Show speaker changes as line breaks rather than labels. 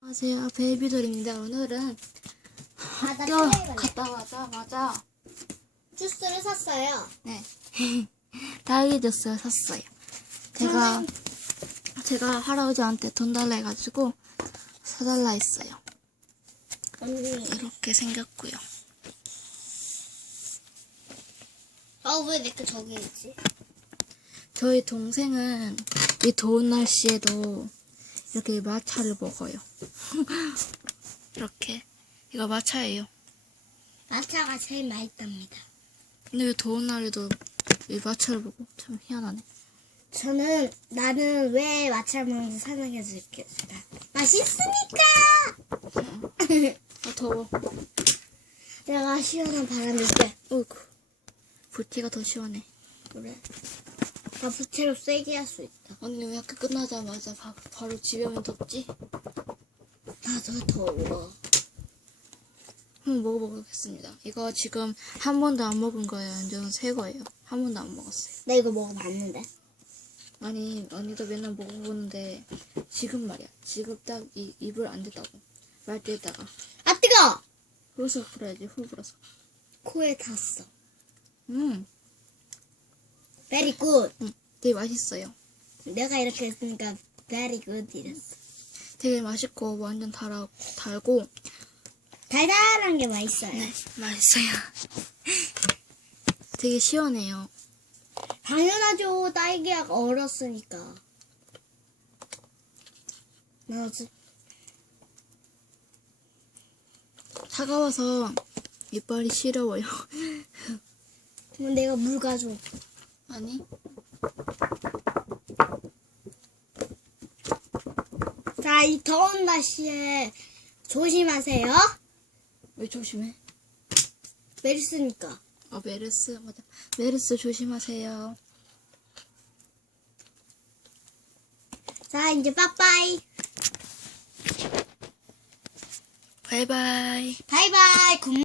안녕하세요. 베이비돌입니다. 오늘은 학교 갔다 와자마자
주스를 샀어요.
네. 딸기 주스를 샀어요. 제가 제가 할아버지한테 돈 달라 해가지고 사달라 했어요.
언니.
이렇게 생겼고요.
아, 왜 내거 저기 있지?
저희 동생은 이 더운 날씨에도 이렇게 마차를 먹어요 이렇게 이거 마차예요
마차가 제일 맛있답니다.
근데 왜 더운 날에도 이 마차를 먹어 참 희한하네
저는 나는 왜 마차를 먹는지 설명해 줄게요. 맛있으니까!
아 더워
내가 시원한 바람 줄게.
어이구 불티가 더 시원해
그래. 나 부채로 세게 할 수 있다.
언니 왜 학교 끝나자마자 바, 바로 집에 오면 덥지?
나도 더워.
한번 먹어보겠습니다 이거 지금 한 번도 안 먹은 거예요 완전 새 거예요 한 번도 안 먹었어요
나 이거 먹어봤는데.
아니 언니도 맨날 먹어보는데 지금 말이야 지금 딱 이, 입을 안 댔다고 말 때다가
아, 뜨거!
그래서 불어야지 후 불어서
코에 닿았어.
음
Very good.
음, 되게 맛있어요
내가 이렇게 했으니까 very good 이랬어.
되게 맛있고 완전 달아, 달고
달달한 게 맛있어요.
네 맛있어요 되게 시원해요
당연하죠. 딸기가 얼었으니까. 나 어째
차가워서 이빨이 시려워요
그럼 내가 물 가져.
아니
자, 이 더운 날씨에 조심하세요.
왜 조심해?
메르스니까.
어 메르스 맞아 메르스 조심하세요
자, 이제 빠빠이.
바이바이
바이바이. 굿